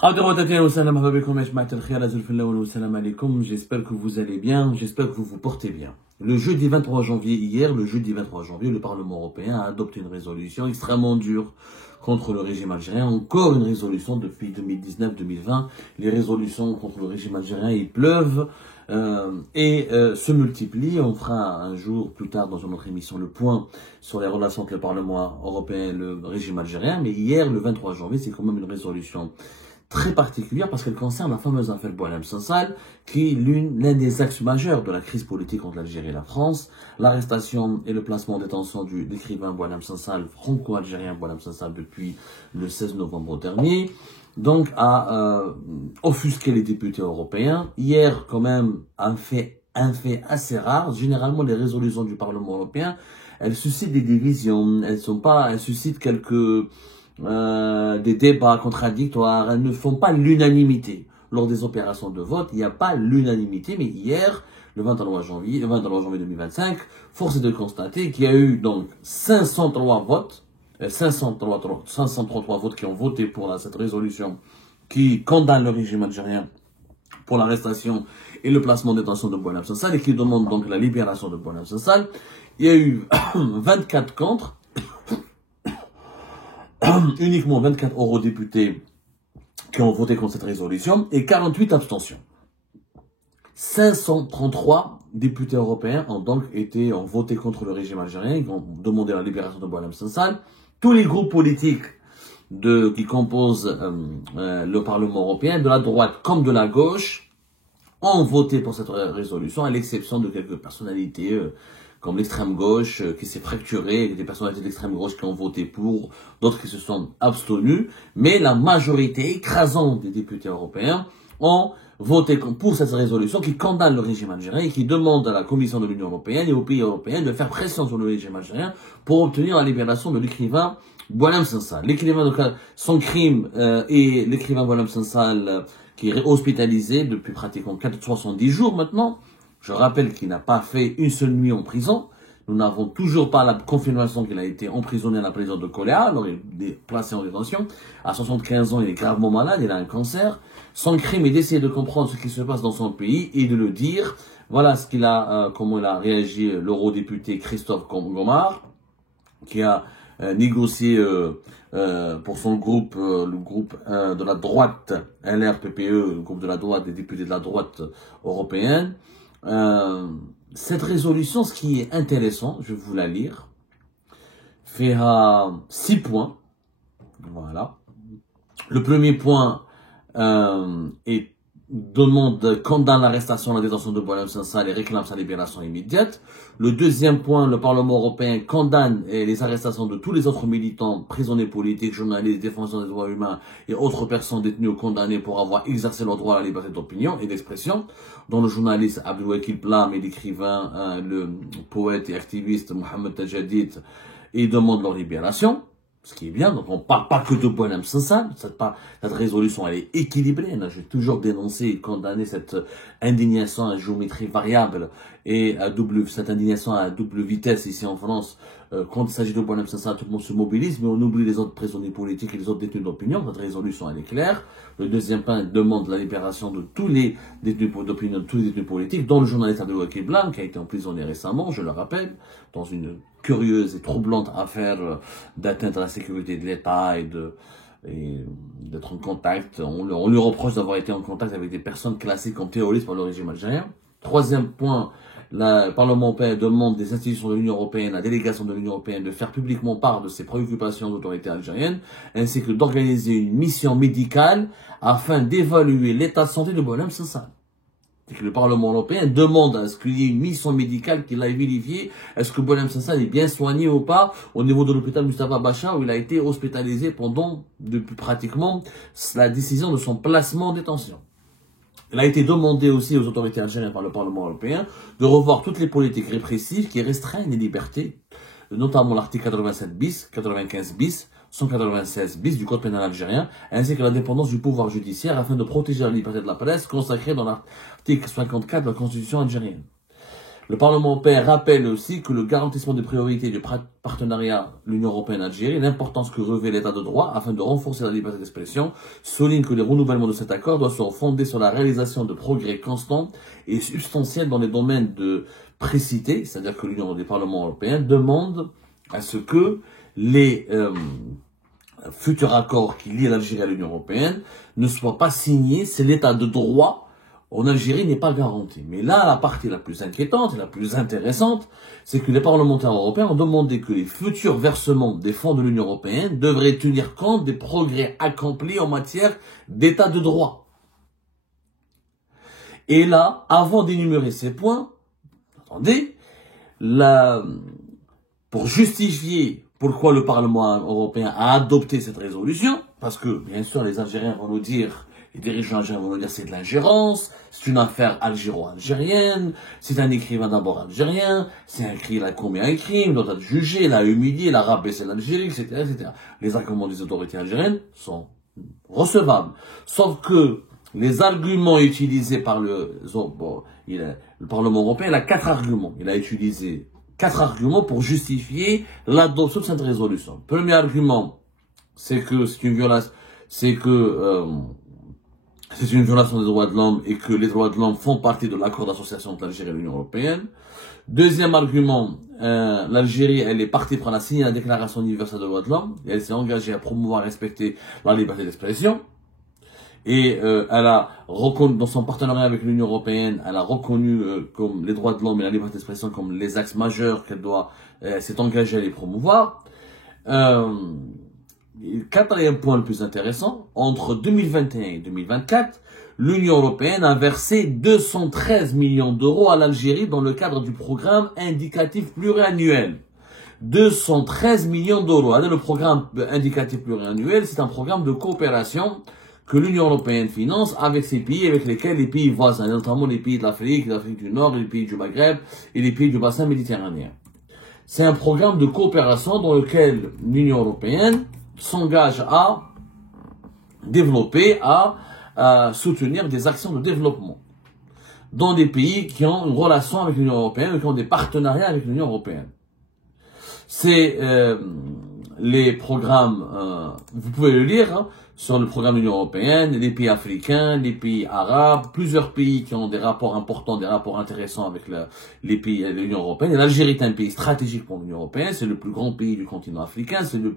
J'espère que vous allez bien, j'espère que vous vous portez bien. Le jeudi 23 janvier, le jeudi 23 janvier, le Parlement européen a adopté une résolution extrêmement dure contre le régime algérien. Encore une résolution depuis 2019-2020. Les résolutions contre le régime algérien, ils pleuvent et se multiplient. On fera un jour plus tard dans une autre émission le point sur les relations entre le Parlement européen et le régime algérien. Mais hier, le 23 janvier, c'est quand même une résolution très particulière parce qu'elle concerne la fameuse affaire Boualem Sansal, qui est l'un des axes majeurs de la crise politique entre l'Algérie et la France. L'arrestation et le placement en détention de l'écrivain Boualem Sansal, franco-algérien Boualem Sansal, depuis le 16 novembre dernier, donc a offusqué les députés européens. Hier, quand même, un fait assez rare. Généralement, les résolutions du Parlement européen, elles suscitent des divisions, elles suscitent des débats contradictoires, elles ne font pas l'unanimité. Lors des opérations de vote, il n'y a pas l'unanimité, mais hier, le 23 janvier 2025, force est de constater qu'il y a eu donc 503 votes, 533 votes qui ont voté pour cette résolution qui condamne le régime algérien pour l'arrestation et le placement en détention de Boualem Sansal et qui demande donc la libération de Boualem Sansal. Il y a eu 24 contre, uniquement 24 eurodéputés qui ont voté contre cette résolution et 48 abstentions. 533 députés européens ont donc ont voté contre le régime algérien, ils ont demandé la libération de Boualem Sansal. Tous les groupes politiques qui composent le Parlement européen, de la droite comme de la gauche, ont voté pour cette résolution, à l'exception de quelques personnalités comme l'extrême gauche qui s'est fracturée, des personnalités d'extrême gauche qui ont voté pour, d'autres qui se sont abstenus, mais la majorité écrasante des députés européens ont voté pour cette résolution qui condamne le régime algérien et qui demande à la Commission de l'Union européenne et aux pays européens de faire pression sur le régime algérien pour obtenir la libération de l'écrivain Boualem Sansal. Son crime et l'écrivain Boualem Sansal qui est hospitalisé depuis pratiquement 70 jours maintenant. Je rappelle qu'il n'a pas fait une seule nuit en prison. Nous n'avons toujours pas la confirmation qu'il a été emprisonné à la prison de Koléa, alors il est placé en détention. À 75 ans, il est gravement malade, il a un cancer. Son crime est d'essayer de comprendre ce qui se passe dans son pays et de le dire. Voilà comment il a réagi l'eurodéputé Christophe Gomard, qui a négocié pour son groupe, le groupe de la droite, LRPPE, le groupe de la droite, des députés de la droite européenne. Cette résolution, ce qui est intéressant, je vais vous la lire, fait 6 points. Voilà. Le premier point condamne l'arrestation et la détention de Boualem Sansal et réclame sa libération immédiate. Le deuxième point, le Parlement européen condamne les arrestations de tous les autres militants, prisonniers politiques, journalistes, défenseurs des droits humains et autres personnes détenues ou condamnées pour avoir exercé leur droit à la liberté d'opinion et d'expression, dont le journaliste Abdelwakil Plam et l'écrivain, le poète et activiste Mohamed Tajadid, et demande leur libération. Ce qui est bien, donc on ne parle pas que de Boualem Sansal. Cette résolution, elle est équilibrée. J'ai toujours dénoncé et condamné cette indignation à géométrie variable et cette indignation à double vitesse ici en France. Quand il s'agit de Boualem Sansal, tout le monde se mobilise, mais on oublie les autres prisonniers politiques et les autres détenus d'opinion. Cette résolution, elle est claire. Le deuxième point demande la libération de tous les détenus d'opinion, tous les détenus politiques, dont le journaliste Abdelwakil Blanc, qui a été emprisonné récemment, je le rappelle, dans une curieuse et troublante affaire d'atteinte à la sécurité de l'État et d'être en contact. On lui reproche d'avoir été en contact avec des personnes classées comme terroristes par le régime algérien. Troisième point, le Parlement européen demande des institutions de l'Union européenne, la délégation de l'Union européenne, de faire publiquement part de ses préoccupations d'autorité algérienne, ainsi que d'organiser une mission médicale afin d'évaluer l'état de santé de Boualem Sansal. Que le Parlement européen demande à ce qu'il y ait une mission médicale qui aille vérifier est-ce que Boualem Sansal est bien soigné ou pas au niveau de l'hôpital Mustafa Bacha où il a été hospitalisé depuis pratiquement la décision de son placement en détention. Il a été demandé aussi aux autorités algériennes par le Parlement européen de revoir toutes les politiques répressives qui restreignent les libertés, notamment l'article 87 bis, 95 bis, 196 bis du Code pénal algérien, ainsi que l'indépendance du pouvoir judiciaire afin de protéger la liberté de la presse consacrée dans l'article 54 de la Constitution algérienne. Le Parlement européen rappelle aussi que le garantissement des priorités du partenariat l'Union européenne-Algérie, l'importance que revêt l'état de droit afin de renforcer la liberté d'expression, souligne que les renouvellements de cet accord doivent se fonder sur la réalisation de progrès constants et substantiels dans les domaines de précité, c'est-à-dire que les parlements européens demandent à ce que les futurs accords qui lient l'Algérie à l'Union européenne ne soient pas signés, c'est l'état de droit en Algérie n'est pas garanti. Mais là, la partie la plus inquiétante et la plus intéressante, c'est que les parlementaires européens ont demandé que les futurs versements des fonds de l'Union européenne devraient tenir compte des progrès accomplis en matière d'état de droit. Et là, avant d'énumérer ces points, attendez, pour justifier pourquoi le Parlement européen a adopté cette résolution, parce que, bien sûr, les Algériens vont nous dire, les dirigeants algériens vont nous dire c'est de l'ingérence, c'est une affaire algéro-algérienne, c'est un écrivain d'abord algérien, c'est un crime, il a commis un crime, il doit être jugé, il a humilié, il a rabaissé l'Algérie, etc., etc. Les arguments des autorités algériennes sont recevables. Sauf que les arguments utilisés par le Parlement européen, il a 4 arguments. Il a utilisé 4 arguments pour justifier l'adoption de cette résolution. Premier argument, c'est que c'est une violation, c'est une violation des droits de l'homme et que les droits de l'homme font partie de l'accord d'association entre l'Algérie et l'Union européenne. Deuxième argument, l'Algérie, elle est partie prendre à signer la Déclaration universelle des droits de l'homme et elle s'est engagée à promouvoir et respecter la liberté d'expression. Et elle a reconnu, dans son partenariat avec l'Union européenne, elle a reconnu comme les droits de l'homme et la liberté d'expression comme les axes majeurs qu'elle doit s'est engagée à les promouvoir. Quatrième point le plus intéressant, entre 2021 et 2024, l'Union européenne a versé 213 millions d'euros à l'Algérie dans le cadre du programme indicatif pluriannuel. 213 millions d'euros. Alors, le programme indicatif pluriannuel, c'est un programme de coopération que l'Union européenne finance avec ces pays, avec lesquels les pays voisins, notamment les pays de l'Afrique du Nord, les pays du Maghreb et les pays du bassin méditerranéen. C'est un programme de coopération dans lequel l'Union européenne s'engage à développer, à soutenir des actions de développement dans des pays qui ont une relation avec l'Union européenne et qui ont des partenariats avec l'Union européenne. C'est les programmes, vous pouvez le lire, hein, sur le programme de l'Union européenne, les pays africains, les pays arabes, plusieurs pays qui ont des rapports importants, des rapports intéressants avec les pays de l'Union européenne. Et l'Algérie est un pays stratégique pour l'Union européenne, c'est le plus grand pays du continent africain, c'est le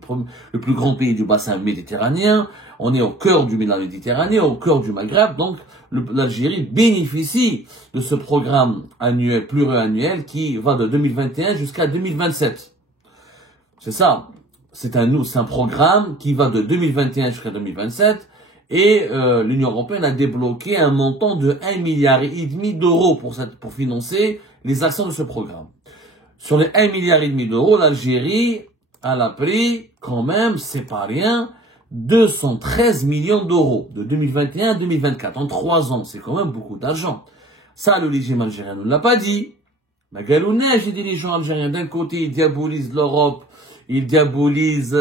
plus grand pays du bassin méditerranéen, on est au cœur du Méditerranée, au cœur du Maghreb, donc l'Algérie bénéficie de ce programme annuel, pluriannuel qui va de 2021 jusqu'à 2027. C'est ça. C'est un programme qui va de 2021 jusqu'à 2027 et l'Union européenne a débloqué un montant de 1,5 milliard d'euros pour financer les actions de ce programme. Sur les 1,5 milliard d'euros, l'Algérie elle a pris quand même, c'est pas rien, 213 millions d'euros de 2021 à 2024 en 3 ans. C'est quand même beaucoup d'argent. Ça, le régime algérien ne l'a pas dit. Magalounège, les dirigeants algériens, d'un côté, ils diabolisent l'Europe, ils diabolisent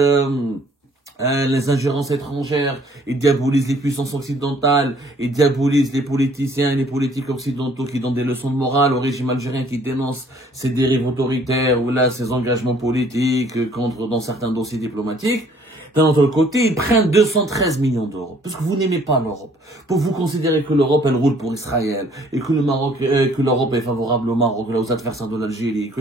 les ingérences étrangères, ils diabolisent les puissances occidentales, ils diabolisent les politiciens et les politiques occidentaux qui donnent des leçons de morale au régime algérien qui dénonce ses dérives autoritaires ou là ses engagements politiques contre dans certains dossiers diplomatiques. D'un autre côté, ils prennent 213 millions d'euros. Parce que vous n'aimez pas l'Europe. Pour vous considérer que l'Europe, elle roule pour Israël. Et que l'Europe est favorable au Maroc, aux adversaires de l'Algérie. Que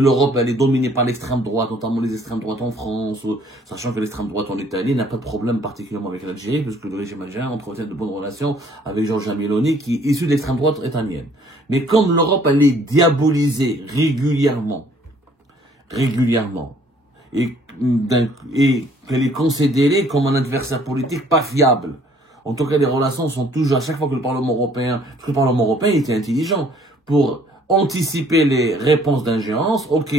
l'Europe, elle est dominée par l'extrême droite, notamment les extrêmes droites en France. Sachant que l'extrême droite en Italie n'a pas de problème particulièrement avec l'Algérie, puisque le régime algérien entretient de bonnes relations avec Giorgia Meloni, qui est issu de l'extrême droite italienne. Mais comme l'Europe, elle est diabolisée régulièrement, et qu'elle est considérée comme un adversaire politique pas fiable. En tout cas, les relations sont toujours, à chaque fois que le Parlement européen était intelligent pour anticiper les réponses d'ingérence. Ok,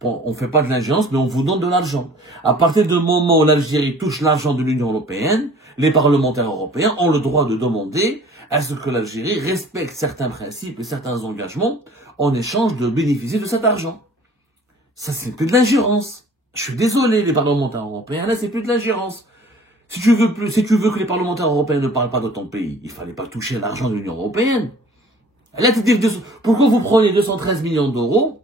bon, on fait pas de l'ingérence, mais on vous donne de l'argent. À partir du moment où l'Algérie touche l'argent de l'Union européenne, les parlementaires européens ont le droit de demander à ce que l'Algérie respecte certains principes et certains engagements en échange de bénéficier de cet argent. Ça, c'est plus de l'ingérence. Je suis désolé, les parlementaires européens, là, c'est plus de l'ingérence. Si tu veux que les parlementaires européens ne parlent pas de ton pays, il fallait pas toucher l'argent de l'Union européenne. Pourquoi vous prenez 213 millions d'euros?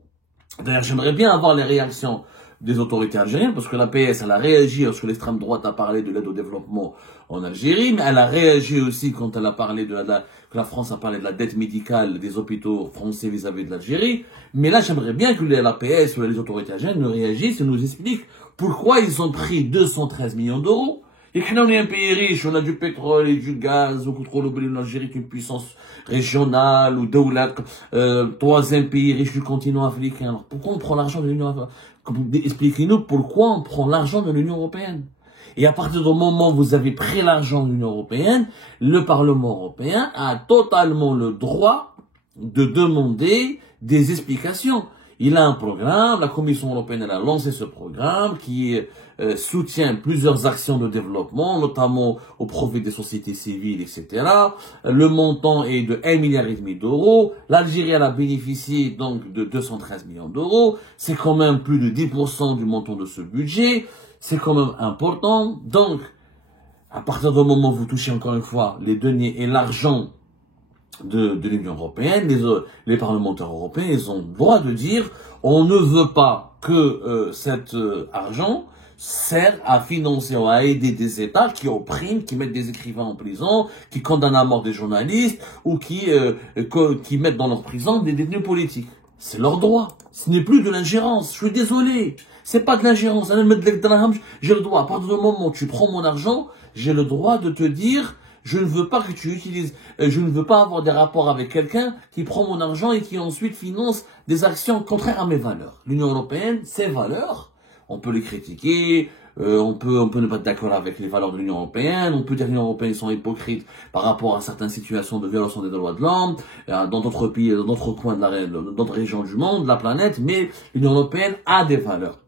D'ailleurs, j'aimerais bien avoir les réactions des autorités algériennes, parce que la PS, elle a réagi lorsque l'extrême droite a parlé de l'aide au développement en Algérie, mais elle a réagi aussi quand elle a parlé que la France a parlé de la dette médicale des hôpitaux français vis-à-vis de l'Algérie. Mais là, j'aimerais bien que la PS ou les autorités algériennes nous réagissent et nous expliquent pourquoi ils ont pris 213 millions d'euros. Et que là, on est un pays riche, on a du pétrole et du gaz, beaucoup trop oublié l'Algérie est une puissance régionale ou doulat, troisième pays riche du continent africain. Alors, pourquoi on prend l'argent de l'Union européenne? Expliquez-nous pourquoi on prend l'argent de l'Union européenne. Et à partir du moment où vous avez pris l'argent de l'Union européenne, le Parlement européen a totalement le droit de demander des explications. Il a un programme, la Commission européenne elle a lancé ce programme qui soutient plusieurs actions de développement, notamment au profit des sociétés civiles, etc. Le montant est de 1,5 milliard d'euros. L'Algérie elle a bénéficié donc de 213 millions d'euros. C'est quand même plus de 10% du montant de ce budget. C'est quand même important. Donc, à partir du moment où vous touchez encore une fois les deniers et l'argent de l'Union européenne, les parlementaires européens, ils ont le droit de dire on ne veut pas que cet argent sert à financer ou à aider des États qui oppriment, qui mettent des écrivains en prison, qui condamnent à mort des journalistes ou qui mettent dans leur prison des détenus politiques. C'est leur droit. Ce n'est plus de l'ingérence. Je suis désolé. C'est pas de l'ingérence. J'ai le droit. À partir du moment où tu prends mon argent, j'ai le droit de te dire je ne veux pas que tu utilises, je ne veux pas avoir des rapports avec quelqu'un qui prend mon argent et qui ensuite finance des actions contraires à mes valeurs. L'Union européenne, ses valeurs, on peut les critiquer, on peut ne pas être d'accord avec les valeurs de l'Union européenne, on peut dire que l'Union européenne sont hypocrites par rapport à certaines situations de violation des droits de l'homme, dans d'autres pays, dans d'autres coins de d'autres régions du monde, de la planète, mais l'Union européenne a des valeurs.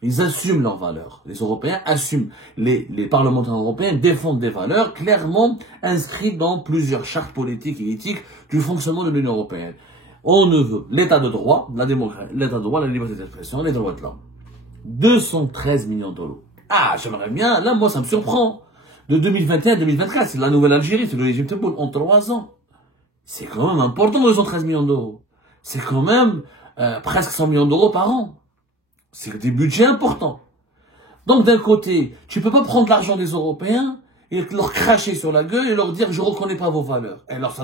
Ils assument leurs valeurs. Les Européens assument. Les parlementaires européens défendent des valeurs clairement inscrites dans plusieurs chartes politiques et éthiques du fonctionnement de l'Union européenne. On ne veut l'état de droit, la démocratie, l'état de droit, la liberté d'expression, les droits de l'homme. 213 millions d'euros. Ah, j'aimerais bien. Là, moi, ça me surprend. De 2021 à 2024, c'est la nouvelle Algérie, c'est le régime Tebboune en 3 ans. C'est quand même important, 213 millions d'euros. C'est quand même presque 100 millions d'euros par an. C'est des budgets importants. Donc d'un côté, tu peux pas prendre l'argent des Européens et leur cracher sur la gueule et leur dire je reconnais pas vos valeurs. Et alors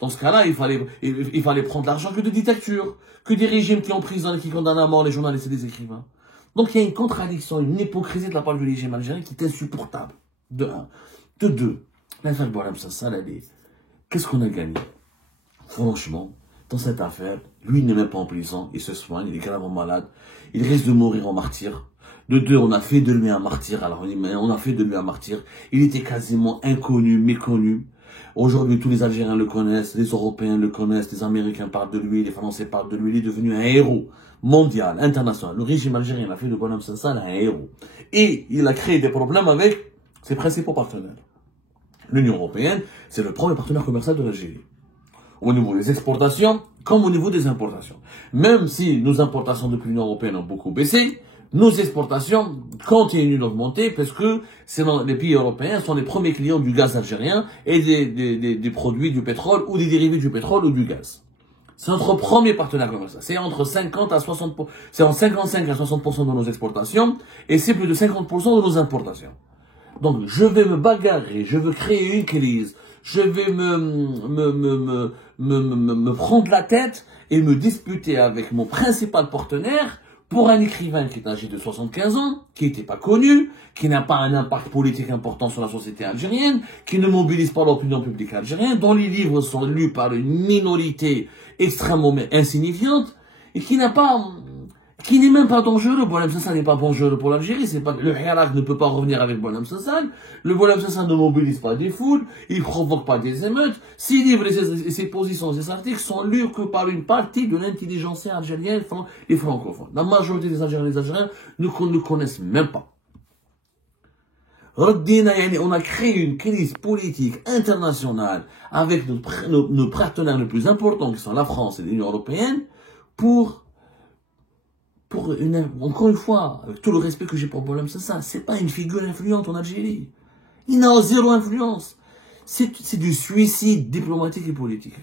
dans ce cas-là, il fallait prendre l'argent que de dictatures, que des régimes qui emprisonnent et qui condamnent à mort les journalistes et les écrivains. Donc il y a une contradiction, une hypocrisie de la part du régime algérien qui est insupportable. De un. De deux, l'affaire Boualem Sansal, qu'est-ce qu'on a gagné? Franchement, dans cette affaire, lui, il n'est même pas en prison, il se soigne, il est gravement malade, il risque de mourir en martyr. De deux, on a fait de lui un martyr, alors on a fait de lui un martyr, il était quasiment inconnu, méconnu. Aujourd'hui, tous les Algériens le connaissent, les Européens le connaissent, les Américains parlent de lui, les Français parlent de lui, il est devenu un héros mondial, international. Le régime algérien a fait de Boualem Sansal un héros. Et il a créé des problèmes avec ses principaux partenaires. L'Union européenne, c'est le premier partenaire commercial de l'Algérie. Au niveau des exportations, comme au niveau des importations. Même si nos importations depuis l'Union européenne ont beaucoup baissé, nos exportations continuent d'augmenter parce que les pays européens sont les premiers clients du gaz algérien et des produits du pétrole ou des dérivés du pétrole ou du gaz. C'est notre premier partenaire commercial. C'est entre 50 à 60%, c'est entre 55 à 60% de nos exportations et c'est plus de 50% de nos importations. Donc, je vais me bagarrer, je veux créer une crise, je vais me prendre la tête et me disputer avec mon principal partenaire pour un écrivain qui est âgé de 75 ans, qui n'était pas connu, qui n'a pas un impact politique important sur la société algérienne, qui ne mobilise pas l'opinion publique algérienne, dont les livres sont lus par une minorité extrêmement insignifiante, et qui n'est même pas dangereux. Boualem Sansal n'est pas dangereux pour l'Algérie. Le Hirak ne peut pas revenir avec Boualem Sansal. Le Boualem Sansal ne mobilise pas des foules. Il ne provoque pas des émeutes. Ses livres et ses positions et ses articles sont lus que par une partie de l'intelligentsia algérienne et francophone. La majorité des Algériens et des Algériens ne connaissent même pas. On a créé une crise politique internationale avec nos partenaires les plus importants qui sont la France et l'Union européenne encore une fois, avec tout le respect que j'ai pour Boualem Sansal, c'est pas une figure influente en Algérie. Il n'a zéro influence. C'est du suicide diplomatique et politique.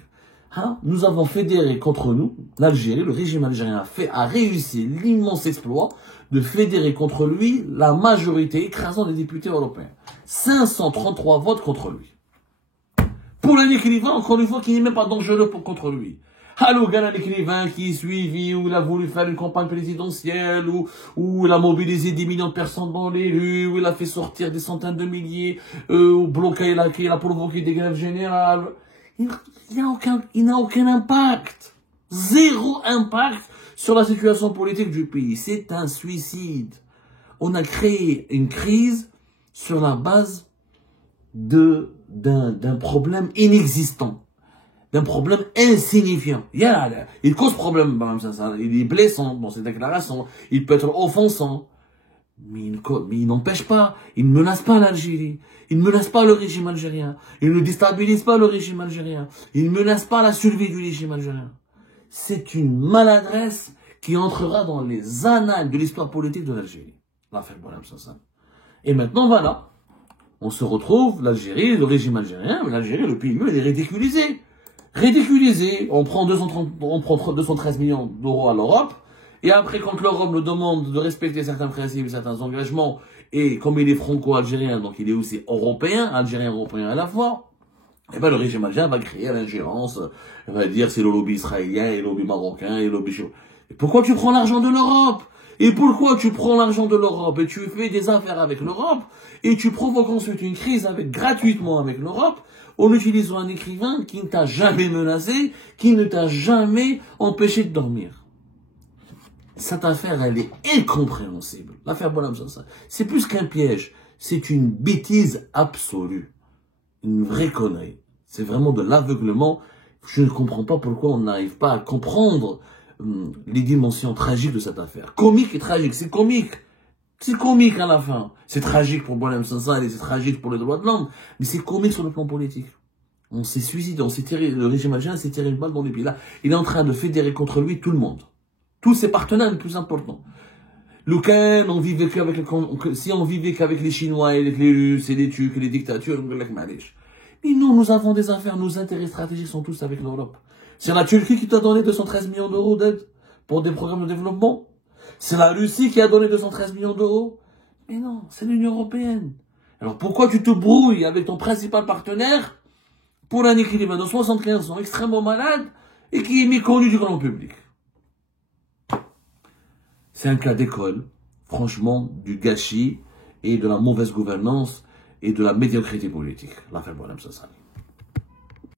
Hein, nous avons fédéré contre nous, l'Algérie, le régime algérien a réussi l'immense exploit de fédérer contre lui la majorité écrasante des députés européens. 533 votes contre lui. Pour un écrivain, encore une fois, qui n'est même pas dangereux contre lui. Allô, un écrivain qui est suivi, où il a voulu faire une campagne présidentielle, où il a mobilisé 10 millions de personnes dans les rues, où il a fait sortir des centaines de milliers, où il a provoqué des grèves générales. Il n'a aucun impact. Zéro impact sur la situation politique du pays. C'est un suicide. On a créé une crise sur la base d'un problème inexistant. D'un problème insignifiant. Il cause problème, il est blessant dans ses déclarations, il peut être offensant, mais il n'empêche pas, il ne menace pas l'Algérie, il ne menace pas le régime algérien, il ne déstabilise pas le régime algérien, il ne menace pas la survie du régime algérien. C'est une maladresse qui entrera dans les annales de l'histoire politique de l'Algérie. L'affaire Boualem Sansal. Et maintenant, voilà, on se retrouve, l'Algérie, le régime algérien, l'Algérie, le pays, il est ridiculisé. Ridiculisé, on prend 213 millions d'euros à l'Europe, et après quand l'Europe nous demande de respecter certains principes, certains engagements, et comme il est franco-algérien, donc il est aussi européen, algérien-européen à la fois, et ben le régime algérien va créer l'ingérence, il va dire c'est le lobby israélien, et le lobby marocain, et le lobby... Et pourquoi tu prends l'argent de l'Europe? Et pourquoi tu prends l'argent de l'Europe et tu fais des affaires avec l'Europe, et tu provoques ensuite une crise gratuitement avec l'Europe, en utilisant un écrivain qui ne t'a jamais menacé, qui ne t'a jamais empêché de dormir. Cette affaire, elle est incompréhensible. L'affaire Boualem Sansal, c'est plus qu'un piège, c'est une bêtise absolue. Une vraie connerie. C'est vraiment de l'aveuglement. Je ne comprends pas pourquoi on n'arrive pas à comprendre les dimensions tragiques de cette affaire. Comique et tragique, c'est comique. C'est comique à la fin. C'est tragique pour Boualem Sansal et c'est tragique pour les droits de l'homme. Mais c'est comique sur le plan politique. On s'est suicidé, le régime algérien s'est tiré une balle dans les pieds. Là, il est en train de fédérer contre lui tout le monde. Tous ses partenaires les plus importants. Lequel on vivait si on vivait qu'avec les Chinois et les Russes et les Turcs et les dictatures, mais nous avons des affaires, nos intérêts stratégiques sont tous avec l'Europe. C'est la Turquie qui t'a donné 213 millions d'euros d'aide pour des programmes de développement. C'est la Russie qui a donné 213 millions d'euros. Mais non, c'est l'Union européenne. Alors pourquoi tu te brouilles avec ton principal partenaire pour un écrivain de 75 ans extrêmement malade et qui est méconnu du grand public? C'est un cas d'école, franchement, du gâchis et de la mauvaise gouvernance et de la médiocrité politique. L'affaire Boualem Sansal.